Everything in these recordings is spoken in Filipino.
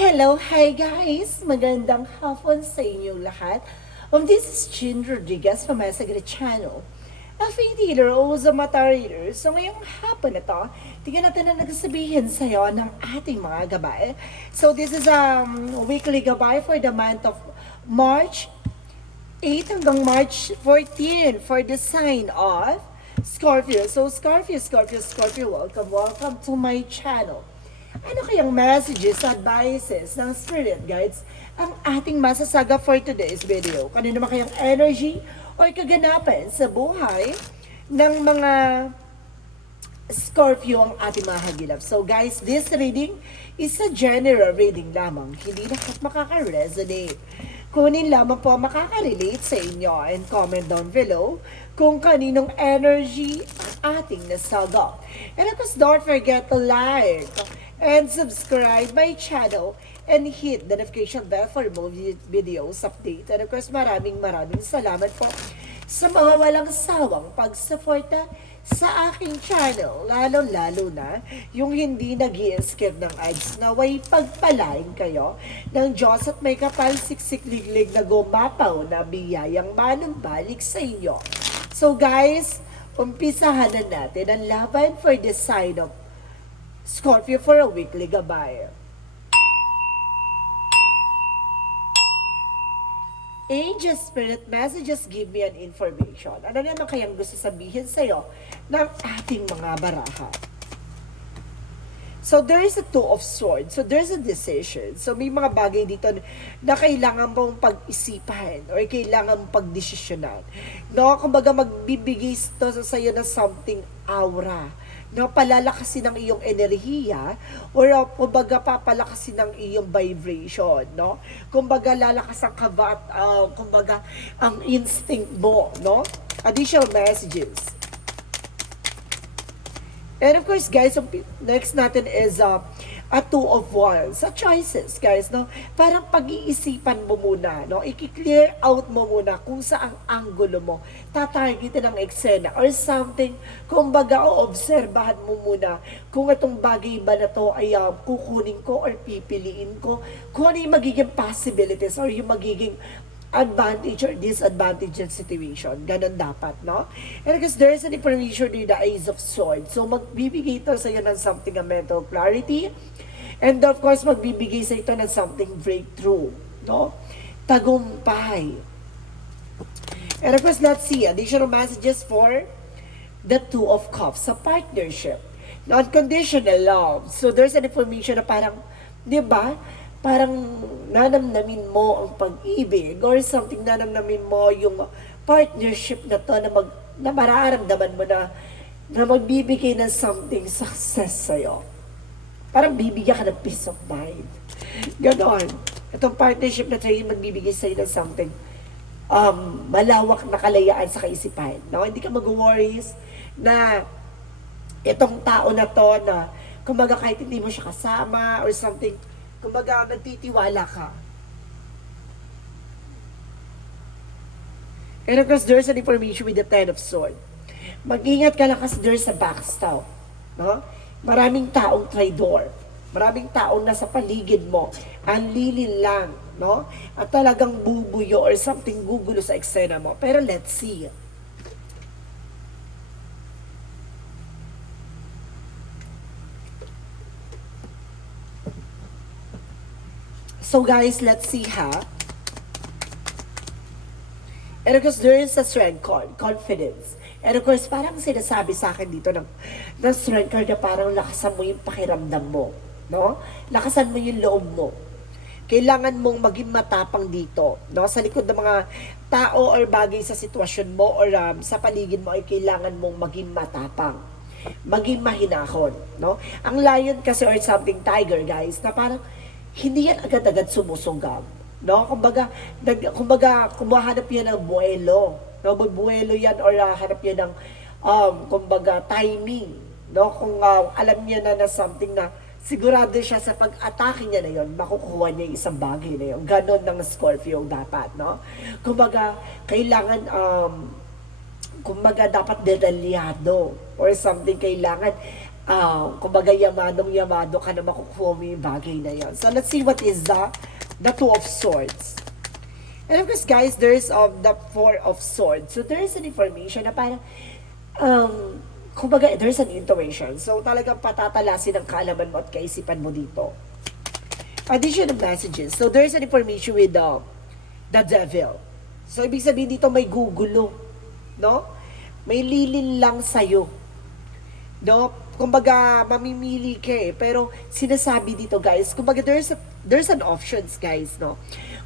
Hello, hi guys! Magandang hapon sa inyong lahat. This is Chin Rodriguez from my Sagre channel. A faith healer o Zamata reader. So ngayong hapon na to, tingnan natin na nagsasabihin sa'yo ng ating mga gabay. So this is weekly gabay for the month of March 8 hanggang March 14 for the sign of Scorpio. So Scorpio, welcome to my channel. Ano kayang messages, advices ng spirit guides ang ating masasaga for today's video? Kanino naman kayang energy o kaganapan sa buhay ng mga Scorpio ang ating mga hagilap? So guys, this reading is a general reading lamang. Hindi lahat makaka-resonate. Kunin lamang po makaka-relate sa inyo and comment down below kung kaninong energy ang ating nasaga. And of course, don't forget to like and subscribe my channel and hit the notification bell for more videos update. And of course, maraming salamat po sa mga walang sawang pagsuporta sa aking channel, lalo na yung hindi nag-i-skip ng ads. Naway pagpalain kayo ng Diyos at may kapal siksik-liglig na gumapaw na biyayang manumbalik sa inyo. So guys, umpisahan na natin ang laban for the sign of Scorpio for a weekly gabay. Angel Spirit Messages give me an information. Ano naman kayang gusto sabihin sa'yo ng ating mga baraha? So there is a Two of Swords. So there's a decision. So may mga bagay dito na kailangan mong pag-isipan or kailangan mong pagdesisyonan. No, kumbaga magbibigay ito sa'yo ng something aura. No, palalakasin ng iyong enerhiya or kumbaga papalakasin ng iyong vibration, no? Kumbaga lalakas ang kaba at kumbaga ang instinct mo, no? Additional messages. And of course, guys, next natin is a Two of Wands. Sa choices, guys, no? Parang pag-iisipan mo muna, no? I-clear out mo muna kung saang angulo mo tatargetin ang eksena or something. Kumbaga, obserbahan mo muna kung itong bagay ba na to ay kukunin ko or pipiliin ko. Kung ano yung magiging possibilities or yung magiging advantage or disadvantage in situation. Ganon dapat, no? And because there's an information in the Ace of Swords. So, magbibigay ito sa iyo ng something a mental clarity. And of course, magbibigay sa ito ng something breakthrough, no? Tagumpay. And of course, let's see additional messages for the Two of Cups sa partnership. Non-conditional love. So, there's an information na parang, di ba? Parang nanamnamin mo ang pag-ibig or something, nanamnamin mo yung partnership na to na mararamdaman mo na magbibigay ng something success sa'yo. Parang bibigyan ka ng peace of mind. Ganon. Itong partnership na tayo magbibigay sa'yo ng something malawak na kalayaan sa kaisipan. No? Hindi ka mag-worries na itong tao na to na kumbaga kahit hindi mo siya kasama or something, kumbaga, nagtitiwala ka. And of course, there's an information with the Ten of Swords. Mag-ingat ka lang kasi there's a backstab. No? Maraming taong traidor. Maraming taong nasa paligid mo. Ang lilin lang. No? At talagang bubuyo or something gugulo sa eksena mo. Pero let's see. So guys, let's see ha. And of course, there is a strength card, confidence. And of course, parang sinasabi sa akin dito ng strength card na parang lakasan mo yung pakiramdam mo. No? Lakasan mo yung loob mo. Kailangan mong maging matapang dito. No? Sa likod ng mga tao or bagay sa sitwasyon mo or sa paligid mo ay kailangan mong maging matapang. Maging mahinahon. No? Ang lion kasi or something tiger guys na parang hindi yan agad-agad sumusunggab. No? Kumbaga, kumahanap yan ng buwelo. No? Buwelo yan or hanap yan ng, kumbaga, timing. No? Kung alam niya na something na sigurado siya sa pag-atake niya na yon, makukuha niya yung isang bagay na yon. Ganon ng Scorpio dapat. No? Kumbaga, kailangan, kumbaga, dapat detalyado or something kailangan kumbaga yamadong-yamado ka na makukuha mo yung bagay na yon. So let's see what is the Two of Swords. And of course, guys, there is the Four of Swords. So there is an information na parang, kumbaga, there is an intuition. So talagang patatalasin ang kaalaman mo at kaisipan mo dito. Addition of messages. So there is an information with the Devil. So ibig sabihin dito may gugulo, no? May lilin lang sa'yo. No? Kumbaga, mamimili ka eh. Pero sinasabi dito, guys, kumbaga there's an options, guys, no?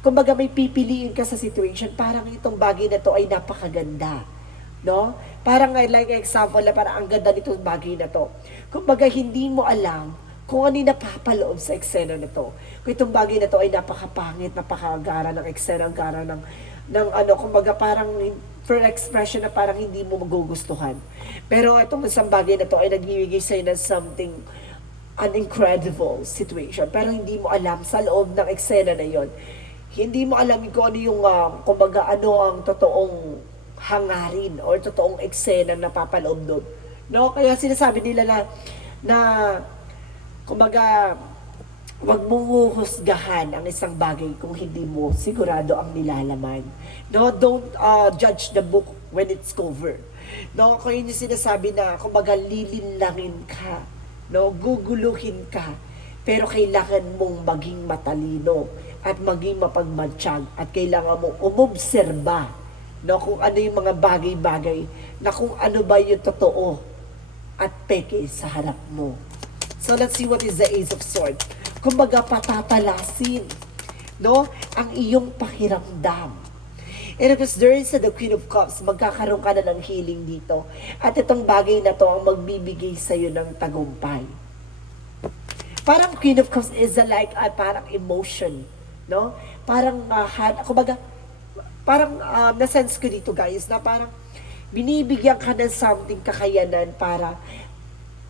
Kumbaga may pipiliin ka sa situation, parang itong bagay na to ay napakaganda. No? Parang like example na parang ang ganda nitong bagay na to. Kumbaga hindi mo alam kung ano yung napapaloob sa eksena na to. Kung itong bagay na to ay napakapangit, napakagara ng eksena, ang gara ng kumbaga parang for expression na parang hindi mo magugustuhan. Pero itong isang bagay na to ay nagbibigay sa'yo ng something an incredible situation. Pero hindi mo alam sa loob ng eksena na yon. Hindi mo alam kung ano yung, kumbaga, ano ang totoong hangarin or totoong eksena na napapaloob doon. No? Kaya sinasabi nila na kumbaga, wag mong husgahan ang isang bagay kung hindi mo sigurado ang nilalaman. No? Don't judge the book when it's cover. No? Kung yun yung sinasabi na, kumbaga, lilinlangin ka. No? Guguluhin ka. Pero kailangan mong maging matalino at maging mapagmatsyag at kailangan mong umobserba, no, kung ano yung mga bagay-bagay na kung ano ba yung totoo at peke sa harap mo. So let's see what is the Ace of Swords. Kumbaga patatalasin, no, ang iyong pakiramdam. And of course, there is the Queen of Cups. Magkakaroon ka na ng healing dito. At itong bagay na to ang magbibigay sa'yo ng tagumpay. Parang Queen of Cups is parang emotion, no? Parang, kumbaga, parang na-sense ko dito, guys, na parang binibigyan ka ng something kakayanan para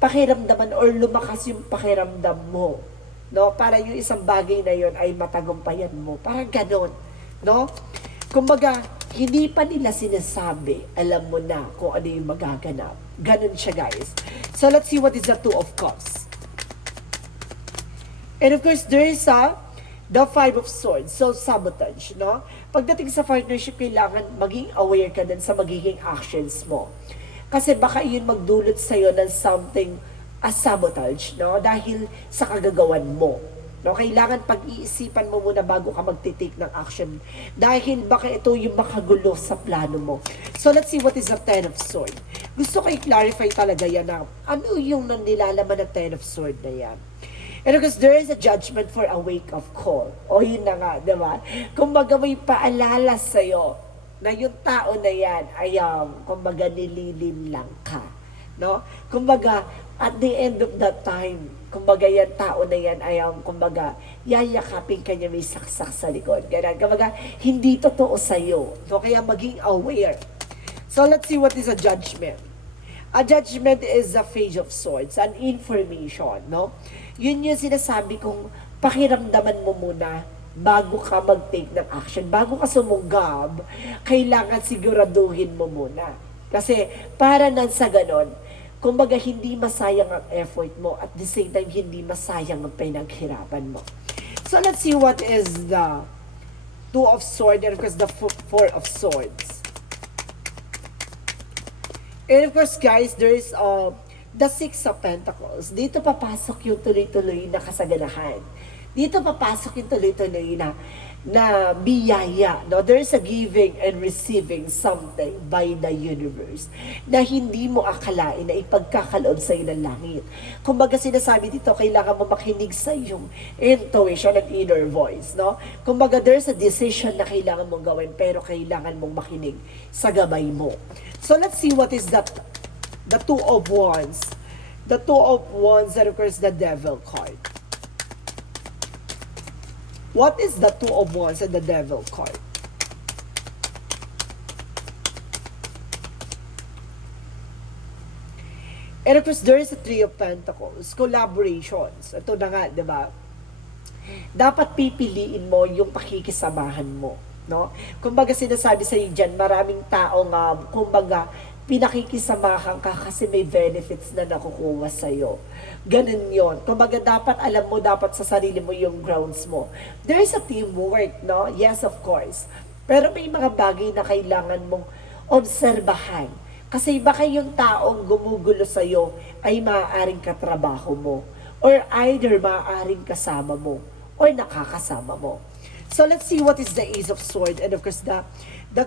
pakiramdaman or lumakas yung pakiramdam mo, no? Para yung isang bagay na yon ay matagumpayan mo. Parang ganon, no? Kumbaga, hindi pa nila sinasabi, alam mo na kung ano yung magaganap. Ganon siya, guys. So, let's see what is the Two of Cups. And of course, there is the Five of Swords. So, sabotage, no? Pagdating sa partnership, kailangan maging aware ka din sa magiging actions mo. Kasi baka yun magdulot sa'yo ng something as sabotage, no? Dahil sa kagagawan mo. No? Kailangan pag-iisipan mo muna bago ka magtitake ng action. Dahil baka ito yung makagulo sa plano mo. So, let's see what is the Ten of Swords. Gusto ko i-clarify talaga yan na ano yung nilalaman ng Ten of Swords na yan. And because there is a judgment for a wake-up call. O yun na nga, di ba? Kumbaga may paalala sa'yo na yung tao na yan ay, kumbaga nililin lang ka. No? Kumbaga, at the end of that time, kumbaga yan tao na yan ay, kumbaga, yayakapin ka niya may saksak sa likod. Ganun. Kumbaga, hindi totoo sa'yo. So, kaya maging aware. So, let's see what is a judgment. A judgment is a Page of Swords, an information, no? Yun yung sinasabi kong pakiramdaman mo muna bago ka mag-take ng action. Bago ka sumunggab, kailangan siguraduhin mo muna. Kasi para nang sa ganon, kumbaga hindi masayang ang effort mo at the same time hindi masayang ang pinaghirapan mo. So let's see what is the Two of Swords and of course the Four of Swords. And of course, guys, there is the Six of Pentacles. Dito papasok yung tuloy-tuloy na kasaganahan. Dito papasok yung tuloy-tuloy na biyaya. No? There's a giving and receiving something by the universe na hindi mo akalain na ipagkakaloob sa iyo ng langit. Kumbaga sinasabi dito, kailangan mo makinig sa iyong intuition and inner voice. No? Kumbaga there's a decision na kailangan mong gawin pero kailangan mong makinig sa gabay mo. So let's see what is that. The Two of Wands. The Two of Wands and of course the Devil card. What is the Two of Wands and the Devil card? And of course, there is a Three of Pentacles. Collaborations. Ito na nga, di ba? Dapat pipiliin mo yung pakikisamahan mo. No? Kumbaga sinasabi sa iyo dyan, maraming taong, kumbaga, pinakikisamahan ka kasi may benefits na nakukuha sa'yo. Ganun yon. Kumbaga, dapat alam mo, dapat sa sarili mo yung grounds mo. There is a teamwork, no? Yes, of course. Pero may mga bagay na kailangan mong obserbahan. Kasi baka yung taong gumugulo sa'yo ay maaaring katrabaho mo. Or either maaaring kasama mo. Or nakakasama mo. So let's see what is the Ace of Swords and of course the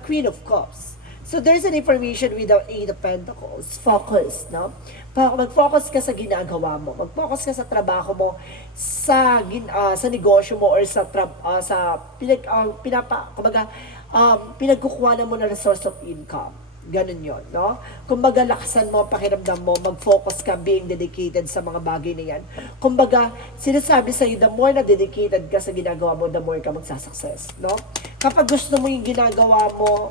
Queen of Cups. So there's an information with the Eight of Pentacles. Focus, no? Mag-focus ka sa ginagawa mo. Mag-focus ka sa trabaho mo, sa negosyo mo or pinagkukuhanan mo na source of income. Ganun yon, no? Kumbaga, lakasan mo, pakiramdam mo, mag-focus ka, being dedicated sa mga bagay na yan. Kumbaga, sinasabi sa'yo, the more na dedicated ka sa ginagawa mo, the more ka magsasucess, no? Kapag gusto mo yung ginagawa mo,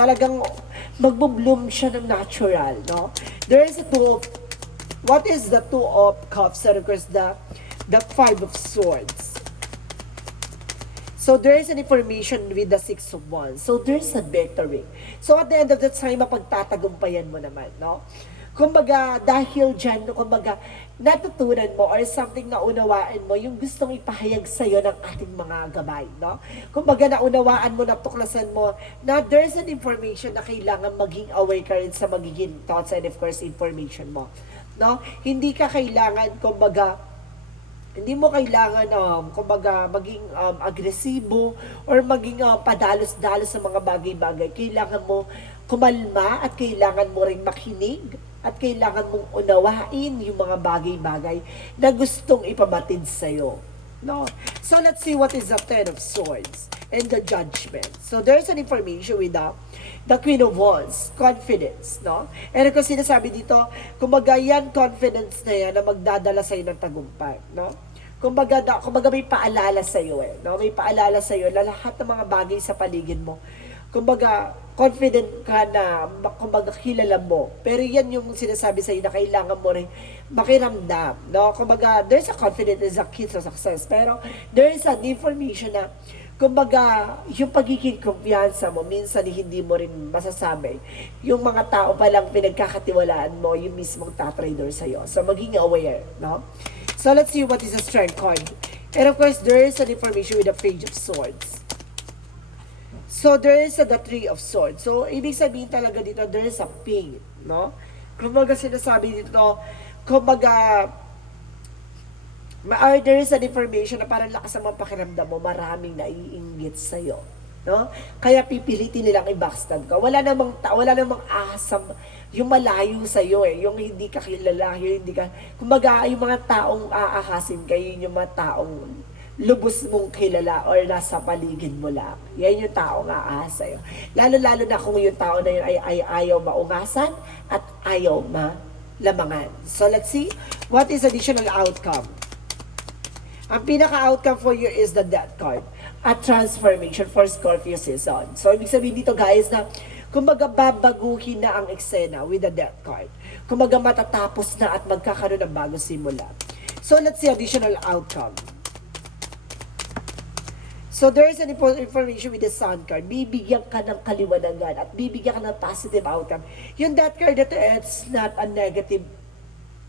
talagang magbo-bloom siya ng natural, no? There is what is the Two of Cups? And of course, the Five of Swords. So there is an information with the Six of Wands. So there is a victory. So at the end of the time, mapagtatagumpayan mo naman, no? Kumbaga, dahil dyan, kumbaga, natutunan mo or something na unawaan mo yung gustong ipahayag sa'yo ng ating mga gabay, no? Kumbaga, naunawaan mo, natuklasan mo na there's an information na kailangan maging aware ka rin sa magiging thoughts and of course, information mo, no? Hindi ka kailangan, kumbaga, hindi mo kailangan, kumbaga, maging agresibo or maging padalos-dalos sa mga bagay-bagay. Kailangan mo kumalma at kailangan mo ring makinig at kailangan mong unawain yung mga bagay-bagay na gustong ipabatid sa'yo. No? So, let's see what is the Ten of Swords and the Judgment. So, there's an information with the Queen of Wands, confidence, no? And kung sinasabi dito, kumbaga yan, confidence na yan na magdadala sa'yo ng tagumpay, no? Kumbaga may paalala sa'yo no? May paalala sa'yo na lahat ng mga bagay sa paligid mo, kumbaga, confident ka na, kumbaga, kilala mo. Pero yan yung sinasabi sa'yo na kailangan mo rin makiramdam, no? Kumbaga, there's a confidence is a key to success. Pero, there is an information na, kumbaga, yung pagiging kumpiyansa mo, minsan hindi mo rin masasabi. Yung mga tao palang pinagkakatiwalaan mo, yung mismong tatrader sa'yo. So, maging aware, no? So, let's see what is the strength card. And of course, there is an information with the Page of Swords. So, there is the Three of Swords. So, ibig sabihin talaga dito, there is a pain, no? Kumbaga, sinasabi dito, kumbaga, there is an information na parang lakas ang mga pakiramdam mo, maraming naiinggit sa'yo, no? Kaya pipilitin nilang i-backstab ka. Wala namang asam, yung malayo sa'yo yung hindi ka kilala, yung hindi ka, kumbaga, yung mga taong aahasin kayo, yung mga taong lubos mong kilala or nasa paligid mo lang. Yan yung tao nga aahas sa'yo. Lalo-lalo na kung yung tao na yun ay ayaw maungasan at ayaw malamangan. So let's see, what is additional outcome? Ang pinaka-outcome for you is the Death card. A transformation for Scorpio season. So ibig sabihin dito guys na kumbaga babaguhin na ang eksena with the Death card. Kumbaga matatapos na at magkakaroon ng bagong simula. So let's see additional outcome. So there is an information with the Sun card. Bibigyan ka ng kaliwanagan at bibigyan ka ng positive outcome. Yung that card ito, it's not a negative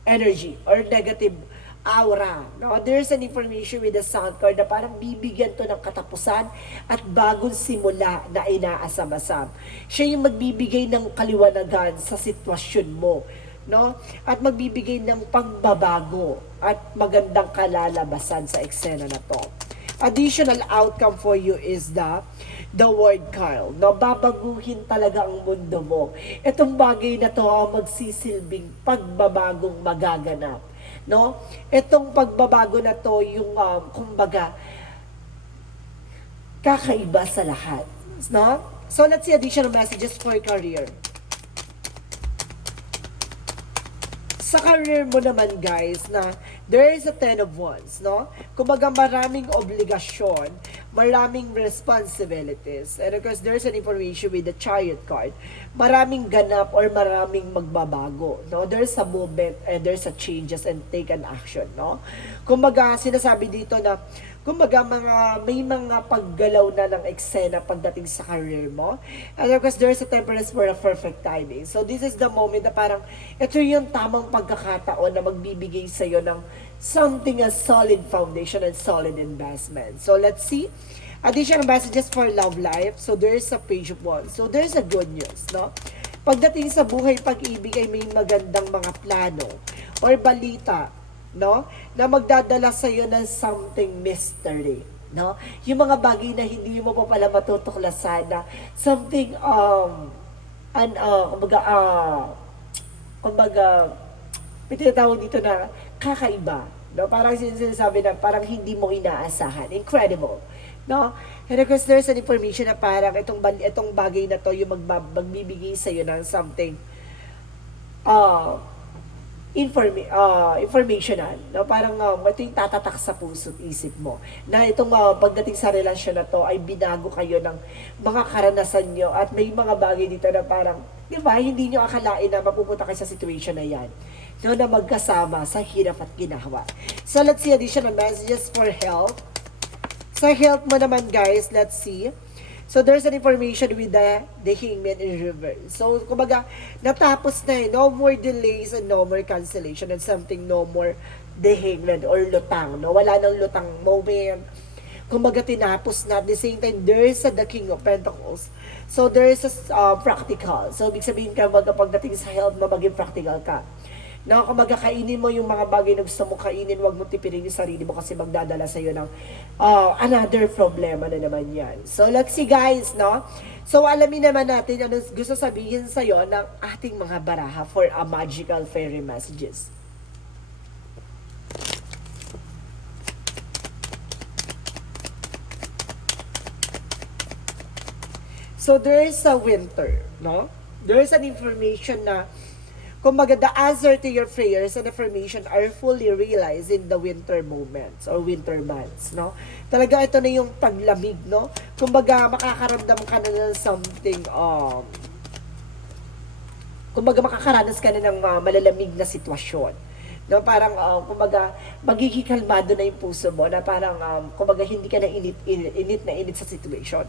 energy or negative aura. No? There is an information with the Sun card na parang bibigyan to ng katapusan at bagong simula na inaasam-asam. Siya yung magbibigay ng kaliwanagan sa sitwasyon mo. No? At magbibigay ng pagbabago at magandang kalalabasan sa eksena na to. Additional outcome for you is the word card. No, babaguhin talaga ang mundo mo. Itong bagay na to ang magsisilbing pagbabagong magaganap. No? Itong pagbabago na to yung kumbaga kakaiba sa lahat. No? So let's see additional messages for career. Sa career mo naman guys na there is a Ten of Wands, no? Kumbaga maraming obligasyon, maraming responsibilities. And of course, there's an information with the Chariot card. Maraming ganap or maraming magbabago, no? There's a movement and there's a changes and take an action, no? Kumbaga, sinasabi dito na kumbaga may mga paggalaw na ng eksena pagdating sa career mo. And of course, there's a temperance for a perfect timing. So this is the moment na parang ito yung tamang pagkakataon na magbibigay sa iyo ng something a solid foundation and solid investment. So let's see. Additional messages for love life. So there's a page of wands. So there's a good news, no? Pagdating sa buhay pag-ibig ay may magandang mga plano or balita, no, na magdadala sa iyo ng something mystery, no, yung mga bagay na hindi mo pa pala matutuklasan na something kumbaga may tinatawag dito na kakaiba, no, parang sinasabi na parang hindi mo inaasahan, incredible, no. And of course there's an information na parang itong bagay na to yung magbibigay sa iyo ng something informational, no? Parang ito yung tatatak sa puso't isip mo na itong pagdating sa relasyon na to ay binago kayo ng mga karanasan nyo at may mga bagay dito na parang, di ba, hindi nyo akalain na mapupunta kayo sa situation na yan, no, na magkasama sa hirap at ginawa. So let's see additional messages for health. Sa health mo naman guys, let's see. So there's an information with the Hangman in reverse. So kumbaga natapos na no more delays and no more cancellation and something no more the Hangman or lutang, no, wala nang lutang moment. Kumbaga tinapos na. At the same time there's the King of Pentacles. So there's a practical. So ibig sabihin ka pagdating sa health mo maging practical ka. Na kumbaga kainin mo yung mga bagay na gusto mo kainin, wag mo tipirin yung sarili mo kasi magdadala sa iyo ng another problema na naman yan. So let's see guys, no? So alamin naman natin ano gusto sabihin sa iyo ng ating mga baraha for a magical fairy messages. So there is a winter, no? There is an information na kumbaga, the answer to your prayers and affirmation are fully realized in the winter moments or winter months, no? Talaga ito na yung paglamig, no? Kumbaga, makakaramdam ka na ng something, kumbaga, makakaranas ka na ng malalamig na sitwasyon. No, parang kumbaga magiging kalmado na yung puso mo na parang kumbaga hindi ka na init sa situation.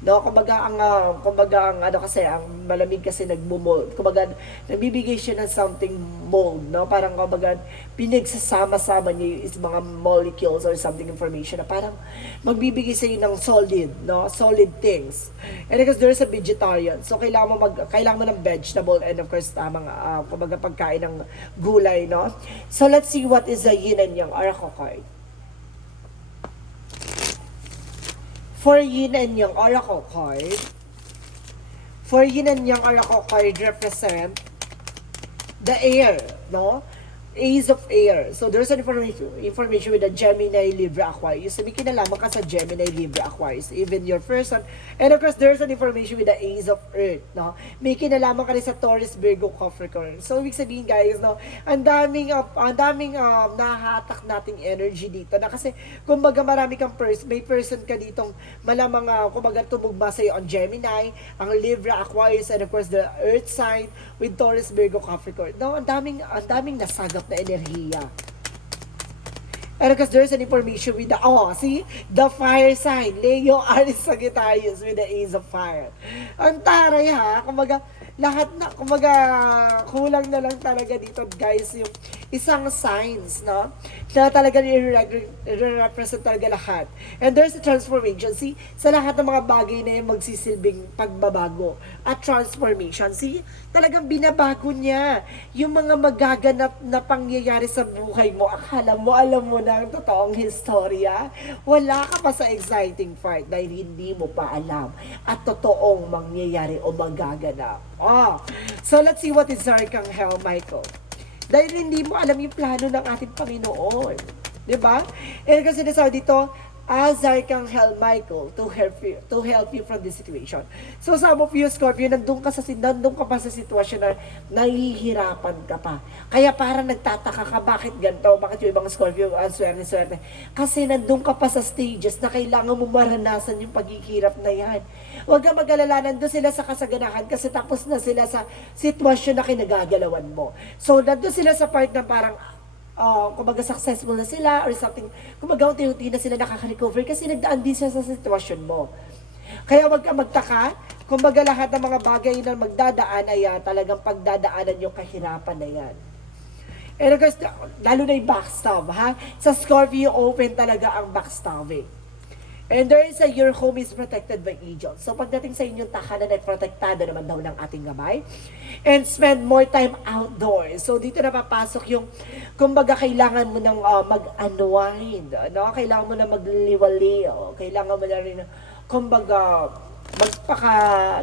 No, kumbaga ang ano kasi ang malamig kasi nagmo-mold. Kumbaga nagbibigay siya ng something mold, no? Parang kumbaga pinagsasama-sama niya yung mga molecules or something information na parang magbibigay sa iyo ng solid, no? Solid things. And because there's a vegetarian, so kailangan mo ng vegetable and of course tamang kumbaga pagkain ng gulay, no? So let's see what is the yin and yang oracle card. For yin and yang oracle card, represent the air, no? Ace of Air. So there's an information with the Gemini, Libra, Aquarius. So may kinalaman ka sa Gemini, Libra, Aquarius. Even your person. And of course, there's an information with the Ace of Earth, no? May kinalaman ka rin sa Taurus, Virgo, Capricorn. So ibig sabihin guys, no? Ang daming nahahatak nating energy dito. Na kasi kumbaga marami kang may person ka ditong malamang kumbaga tumugma sa'yo ang Gemini, ang Libra, Aquarius, and of course the Earth sign with Taurus, Virgo, Capricorn. No, ang daming nasagap na enerhiya. And because there's an information with the fire sign, Leo, Aries, Sagittarius with the Ace of Fire. Ang taray ha, kumbaga kulang na lang talaga dito guys yung isang signs, no? Na talaga i-represent talaga lahat. And there's a transformation. See, sa lahat ng mga bagay na yung magsisilbing pagbabago at transformation. See, talagang binabago niya yung mga magaganap na pangyayari sa buhay mo. Akala mo, alam mo na ang totoong historya. Wala ka pa sa exciting part dahil hindi mo pa alam at totoong mangyayari o magaganap. So let's see what is Archangel Michael. Dahil hindi mo alam yung plano ng ating Panginoon. Diba? And kasi nasabi dito, As Archangel Michael to help you from this situation. So some of you, Scorpio, nandun ka pa sa sitwasyon na nahihirapan ka pa. Kaya parang nagtataka ka, bakit ganito? Bakit yung ibang Scorpio, swerte-swerte? Kasi nandun ka pa sa stages na kailangan mo maranasan yung paghihirap na yan. Huwag kang mag-alala, nandun sila sa kasaganahan kasi tapos na sila sa sitwasyon na kinagagalawan mo. So nandun sila sa part na parang kumbaga successful na sila or something, kumbaga unti-unti na sila nakaka-recover kasi nagdaan din sila sa sitwasyon mo. Kaya wag kang magtaka, kumbaga lahat ng mga bagay na magdadaan ay talagang pagdadaanan yung kahirapan na yan. And of course, lalo na yung backstab, ha? Sa Scorpio, open talaga ang backstabbing. And there is your home is protected by angels. So pagdating sa inyong tahanan ay protektado naman daw ng ating gabay. And spend more time outdoors. So dito na papasok yung, kumbaga kailangan mo nang mag-unwind. No? Kailangan mo na magliwaliw. Kailangan mo na rin, kumbaga,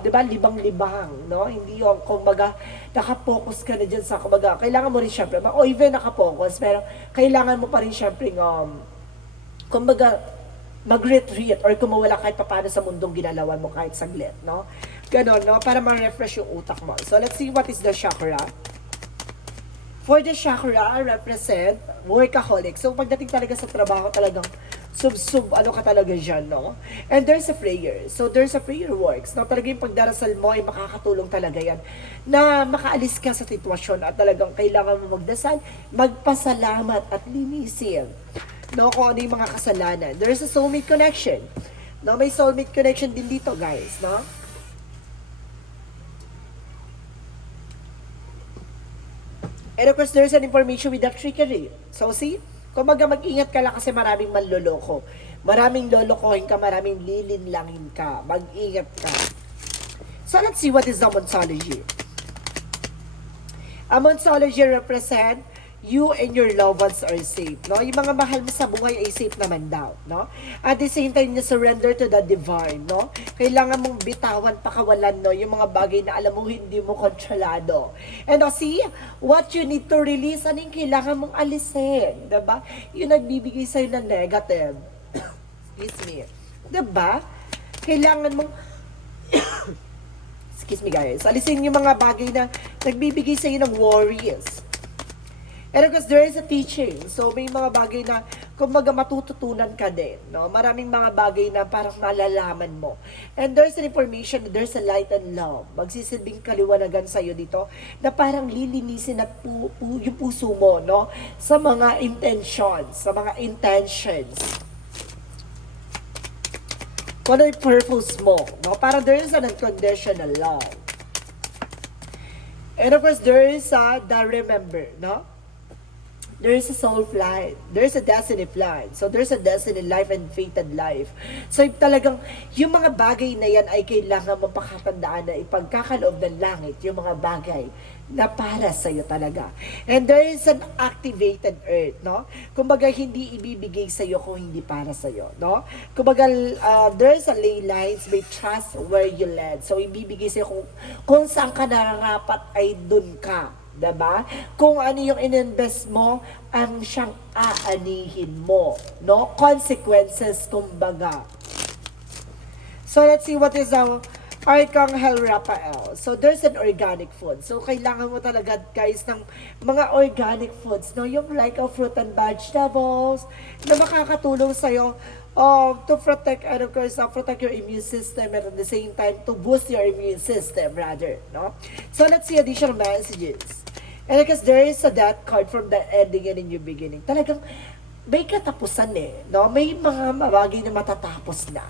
di ba, libang-libang, no? Hindi yung, kumbaga, nakapokus ka na dyan sa, kumbaga, kailangan mo rin syempre, o even nakapokus, pero kailangan mo pa rin syempre, kumbaga, mag-retreat or kumawala kahit paano sa mundong ginalawan mo kahit saglit, no? Ganon, no? Para ma-refresh yung utak mo. So, let's see what is the chakra. For the chakra, represent workaholic. So, pagdating talaga sa trabaho, talagang ano ka talaga dyan, no? And there's a prayer. So, there's a prayer works. No? Talaga yung pagdarasal mo ay makakatulong talaga yan na makaalis ka sa sitwasyon at talagang kailangan mo magdasal, magpasalamat at linisin. No, kung ano yung mga kasalanan. There's a soulmate connection. No, may soulmate connection din dito, guys, no? And of course, there's an information with the trickery. So, see? Kumbaga mag-ingat ka lang kasi maraming manloloko. Maraming lolokohin ka, maraming lilinlangin ka. Mag-ingat ka. So, let's see what is the Monsology. A Monsology represent you and your loved ones are safe, no? Yung mga mahal mo sa buhay ay safe naman daw, no? At the same time, you surrender to the divine, no? Kailangan mong bitawan, pakawalan, no? Yung mga bagay na alam mo hindi mo kontrolado. And see, what you need to release, anong kailangan mong alisin, diba? Yung nagbibigay sa'yo ng negative. Excuse me. Diba? Kailangan mong excuse me guys, alisin yung mga bagay na nagbibigay sa'yo ng worries. And of course, there is a teaching. So, may mga bagay na, kumbaga, matututunan ka din, no? Maraming mga bagay na parang nalalaman mo. And there's an information, there's a light and love. Magsisilbing kaliwanagan sa'yo dito na parang lilinisin at yung puso mo, no? Sa mga intentions, sa mga intentions. Kung ano yung purpose mo, no? Parang there is an unconditional love. And of course, there is the remember, no? There is a soul flight. There is a destiny flight. So, there's a destiny life and fated life. So, talagang, yung mga bagay na yan ay kailangan mapakatandaan na ipagkakaloob ng langit, yung mga bagay na para sa'yo talaga. And there is an activated earth, no? Kumbaga, hindi ibibigay sa'yo kung hindi para sa'yo, no? Kumbaga, there is a ley lines, may trust where you led. So, ibibigay sa'yo kung saan ka nararapat ay dun ka. Diba? Kung ano yung ininvest mo, ang siyang aanihin mo. No? Consequences, kumbaga. So, let's see what is our Archangel Raphael. So, there's an organic food. So, kailangan mo talaga, guys, ng mga organic foods. No? Yung like fruit and vegetables na makakatulong sa'yo to protect, and of course, protect your immune system and at the same time, to boost your immune system, rather. No? So, let's see additional messages. And I guess there is a death card from the ending and a new beginning. Talagang may katapusan no? May mga bagay na matatapos na.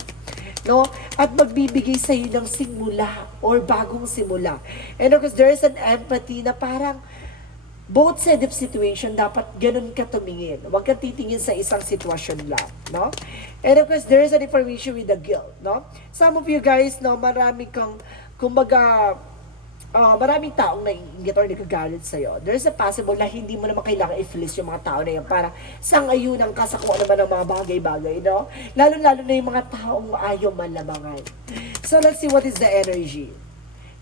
No? At magbibigay sa iyo ng simula or bagong simula. And of course, there is an empathy na parang both side of situation, dapat ganun ka tumingin. Huwag kang titingin sa isang sitwasyon lang, no? And of course, there is an information with the guilt, no? Some of you guys, no, marami kang, kumbaga, maraming taong naiingit or nagagalit sa'yo. There's a possible na hindi mo naman kailangan i-fleece yung mga tao na yan para sang-ayunan ka sa kung ano man ang mga bagay-bagay, no? Lalo-lalo na yung mga taong ayaw malamangan. So, let's see what is the energy.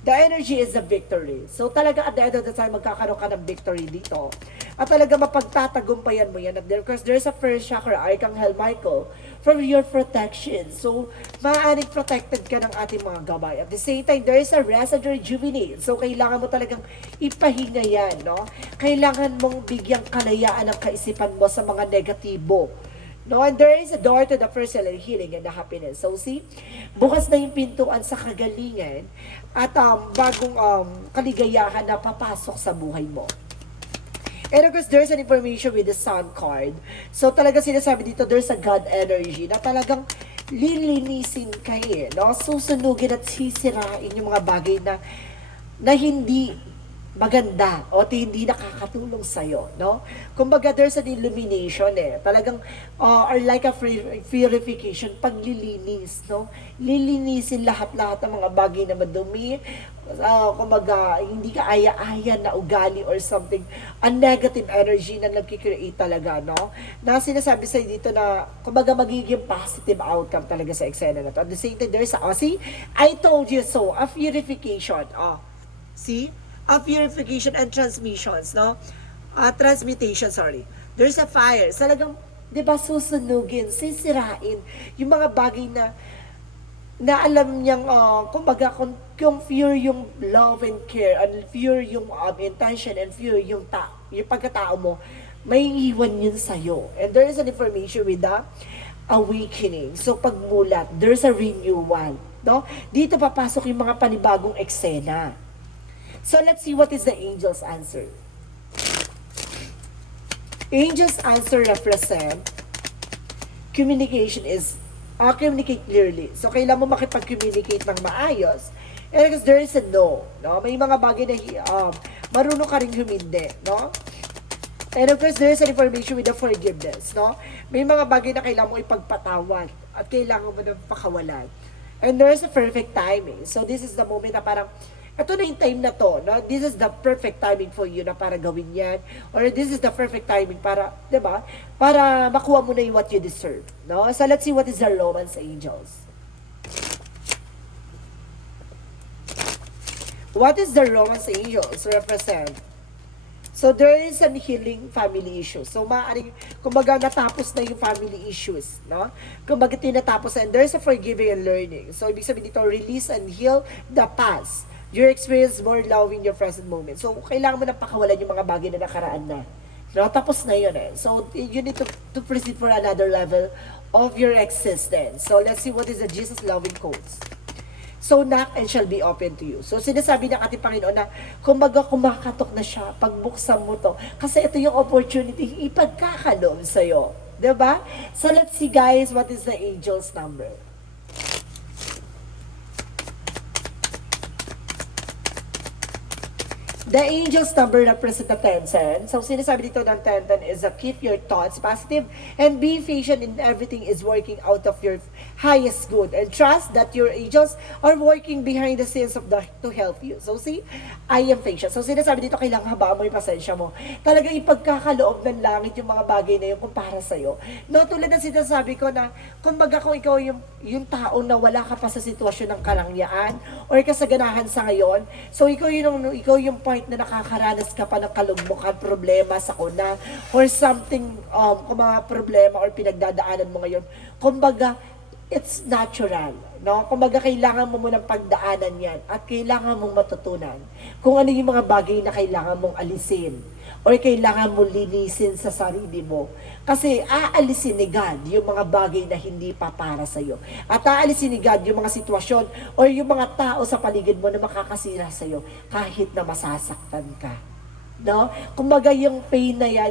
The energy is the victory. So talaga at the end of the time, magkakaroon ka ng victory dito. At talaga mapagtatagumpayan mo yan. At there, because there's a first chakra, Archangel Michael, for your protection. So, maaaring protected ka ng ating mga gabay. At the same time, there is a rest and rejuvenate. So, kailangan mo talagang ipahinga yan, no? Kailangan mong bigyang kalayaan ang kaisipan mo sa mga negatibo. No, and there is a door to the personal healing and the happiness. So see, bukas na yung pintuan sa kagalingan at bagong kaligayahan na papasok sa buhay mo. And of course, there's an information with the Sun card. So talaga sinasabi dito, there's a God energy na talagang lilinisin kayo, no? Susunugin at sisirain yung mga bagay na hindi maganda o hindi nakakatulong sa'yo, no? Kumbaga, there's an illumination talagang, or like a purification, paglilinis, no? Lilinisin lahat-lahat ng mga bagay na madumi, kumbaga, hindi ka aya-aya na ugali or something, a negative energy na nagkikreate talaga, no? Na sinasabi sa'yo dito na, kumbaga, magiging positive outcome talaga sa eksena na to. At the same time, there's see, I told you so, a purification, see? Of purification and transmissions, no? Transmutation, sorry. There's a fire. Talagang, di ba, susunugin, sisirain, yung mga bagay na alam niyang, kumbaga, kung pure yung love and care, and pure yung intention, and pure yung pagkatao mo, may iwan yun sa'yo. And there is an information with the awakening. So, pagmulat, there's a renewal, no? Dito papasok yung mga panibagong eksena. So let's see what is the angel's answer. Angel's answer represent communication is communicate clearly. So kailangan mo makipag-communicate ng maayos. And because there is a no, no? May mga bagay na marunong ka rin humindi, no? And of course, there is an information with the forgiveness, no? May mga bagay na kailangan mo ipagpatawad at kailangan mo ng pakawalan. And there is a perfect timing. So this is the moment na parang ito na yung time na to, no? This is the perfect timing for you na para gawin yan. Or this is the perfect timing para, di ba? Para makuha mo na yung what you deserve, no? So let's see what is the Romance Angels. What is the Romance Angels represent? So there is an healing family issue. So maaaring, kumbaga natapos na yung family issues, no? Kumbaga tinatapos na, and there is a forgiving and learning. So ibig sabihin dito, release and heal the past. Your experience more love in your present moment. So, kailangan mo na pakawalan yung mga bagay na nakaraan na. No? Tapos na yun So, you need to proceed for another level of your existence. So, let's see what is the Jesus loving quotes. So, knock and shall be open to you. So, sinasabi ng ating Panginoon na, kumbaga kumakatok na siya, pagbuksan mo to. Kasi ito yung opportunity ipagkakaloob sa'yo. Diba? So, let's see guys, what is the angel's number. The angel's number represents the 10. So, sinasabi dito ng 10 is keep your thoughts positive and be patient in everything is working out of your highest good. And trust that your angels are working behind the scenes to help you. So, see, I am patient. So, sinasabi dito, kailangan habaan mo yung pasensya mo. Talagang ipagkakaloob ng langit yung mga bagay na yun kung para sa'yo. No, tulad ng sinasabi ko na, kumbaga kung ikaw yung tao na wala ka pa sa sitwasyon ng kalangyaan or kasaganahan sa ngayon, so ikaw yung point na nakakaranas ka pa ng kalugmukan, problema sa una, or something, kung mga problema or pinagdadaanan mo ngayon, kumbaga, it's natural, no? Kumbaga, kailangan mo munang pagdaanan yan at kailangan mong matutunan kung ano yung mga bagay na kailangan mong alisin or kailangan mo linisin sa sarili mo. Kasi aalisin ni God yung mga bagay na hindi pa para sa'yo. At aalisin ni God yung mga sitwasyon o yung mga tao sa paligid mo na makakasira sa'yo kahit na masasaktan ka. No? Kumbaga yung pain na yan,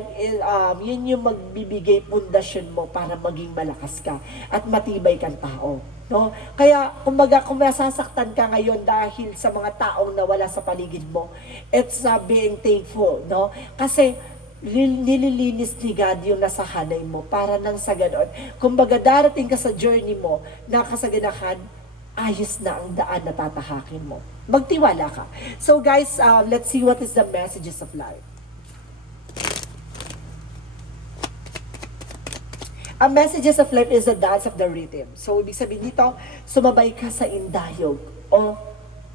yun yung magbibigay pundasyon mo para maging malakas ka at matibay kang tao. No? Kaya, kumbaga, kung masasaktan ka ngayon dahil sa mga taong nawala sa paligid mo, it's being thankful, no? Kasi, nililinis ni God yung nasa hanay mo para nang sa ganon. Kumbaga, darating ka sa journey mo na kasaganahan, ayos na ang daan na tatahakin mo. Magtiwala ka. So guys, let's see what is the messages of life. Ang messages of life is the dance of the rhythm. So, ibig sabihin dito, sumabay ka sa indayog o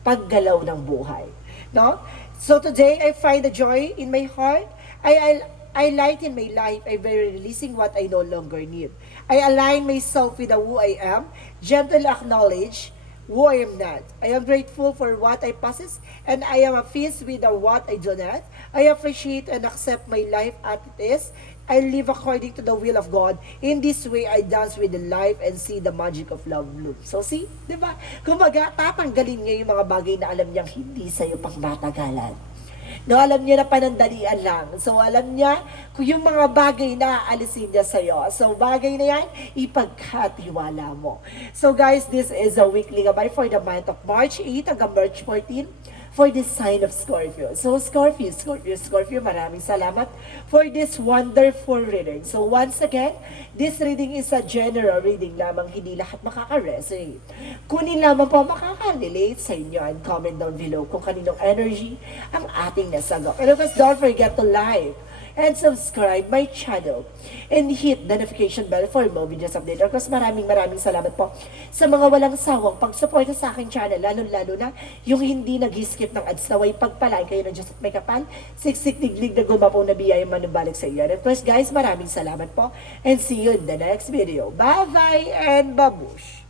paggalaw ng buhay. No? So today, I find the joy in my heart. I lighten my life. I very releasing what I no longer need. I align myself with who I am. Gentle acknowledge who I am not. I am grateful for what I possess, and I am at peace with what I do not. I appreciate and accept my life as it is. I live according to the will of God. In this way, I dance with the life and see the magic of love bloom. So see, di ba? Kumaga, tatanggalin niya yung mga bagay na alam niyang hindi sa'yo pang matagalan. No, alam niya na panandalian lang. So, alam niya kung yung mga bagay na aalisin niya sa'yo. So, bagay na yan, ipagkatiwala mo. So, guys, this is a weekly gabay for the month of March 8 hanggang March 14 for the sign of Scorpio. So, Scorpio, maraming salamat for this wonderful reading. So, once again, this reading is a general reading lamang, hindi lahat makaka-resonate. Kunin lamang po makaka-relate sa inyo and comment down below kung kaninong energy ang ating nasagap. And of course, don't forget to like and subscribe my channel and hit the notification bell for more videos update. Of course, maraming salamat po sa mga walang sawang pagsuporta sa aking channel, lalo na yung hindi nag-skip ng ads, naway pagpalain kayo ng Diyos at may kapal, siksik diglig na gumapo na biyaya manubalik sa iyo. And of course, guys, maraming salamat po and see you in the next video. Bye-bye and babush!